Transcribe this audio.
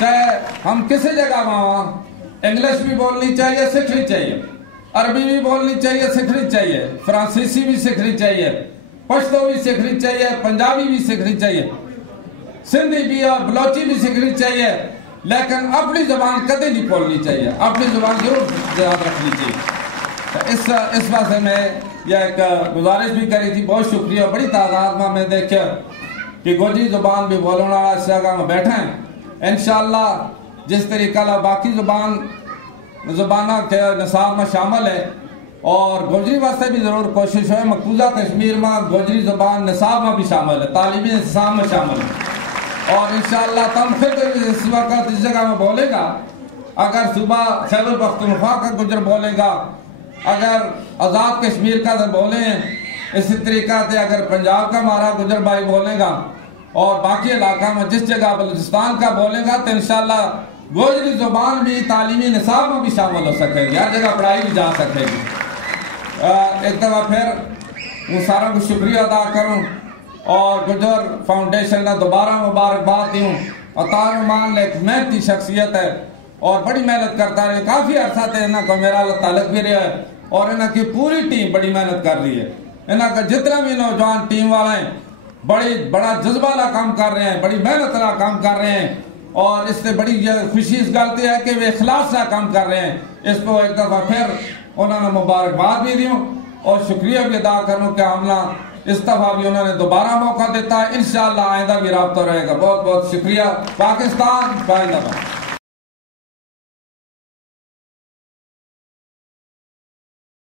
چاہے ہم کسی جگہ میں انگلش بھی بولنی چاہیے، سیکھنی چاہیے، عربی بھی بولنی چاہیے، سیکھنی چاہیے، فرانسیسی بھی سیکھنی چاہیے، پشتو بھی سیکھنی چاہیے، پنجابی بھی سیکھنی چاہیے، سندھی بھی اور بلوچی بھی سیکھنی چاہیے، لیکن اپنی زبان کدے نہیں بولنی چاہیے، اپنی زبان ضرور یاد رکھنی چاہیے۔ اس واسطے میں یہ ایک گزارش بھی کری تھی۔ بہت شکریہ۔ بڑی تعداد میں دیکھا کہ گوجری زبان بھی بولنے والا اس جگہ میں بیٹھے ہیں۔ انشاءاللہ جس طریقہ باقی زبانہ کے نصاب میں شامل ہے اور گوجری واسطے بھی ضرور کوشش ہے، مقبوضہ کشمیر میں گوجری زبان نصاب میں بھی شامل ہے، تعلیمی نصاب میں شامل ہے، اور انشاءاللہ تم خود اس وقت اس جگہ میں بولے گا، اگر صوبہ خیبر پختونخوا کا گجر بولے گا، اگر آزاد کشمیر کا بولیں، اسی طریقہ سے اگر پنجاب کا ہمارا گجر بھائی بولے گا اور باقی علاقہ میں جس جگہ بلوچستان کا بولے گا، تو انشاءاللہ گوجری زبان بھی تعلیمی نصاب میں بھی شامل ہو سکے گی، ہر جگہ پڑھائی بھی جا سکے گی۔ ایک دفعہ پھر وہ سارا کو شکریہ ادا کروں اور گجر فاؤنڈیشن نے دوبارہ مبارکباد دوں۔ عطار رحمان ایک محنتی شخصیت ہے اور بڑی محنت کرتا رہے، کافی عرصہ تھے انہوں کا میرا تعلق بھی رہا ہے اور انہوں کی پوری ٹیم بڑی محنت کر رہی ہے۔ انہوں کا جتنا بھی نوجوان ٹیم والے ہیں بڑا جذبہ والا کام کر رہے ہیں، بڑی محنت والا کام کر رہے ہیں، اور اس سے بڑی خوشی اس غلطی ہے کہ وہ اخلاص سے کام کر رہے ہیں۔ اس کو ایک دفعہ پھر انہوں نے مبارکباد بھی دوں اور شکریہ بھی ادا کروں کہ ہم اس دفعہ بھی انہوں نے دوبارہ موقع دیتا ہے۔ انشاءاللہ آئندہ بھی رابطہ رہے گا۔ بہت بہت شکریہ۔ پاکستان زندہ باد۔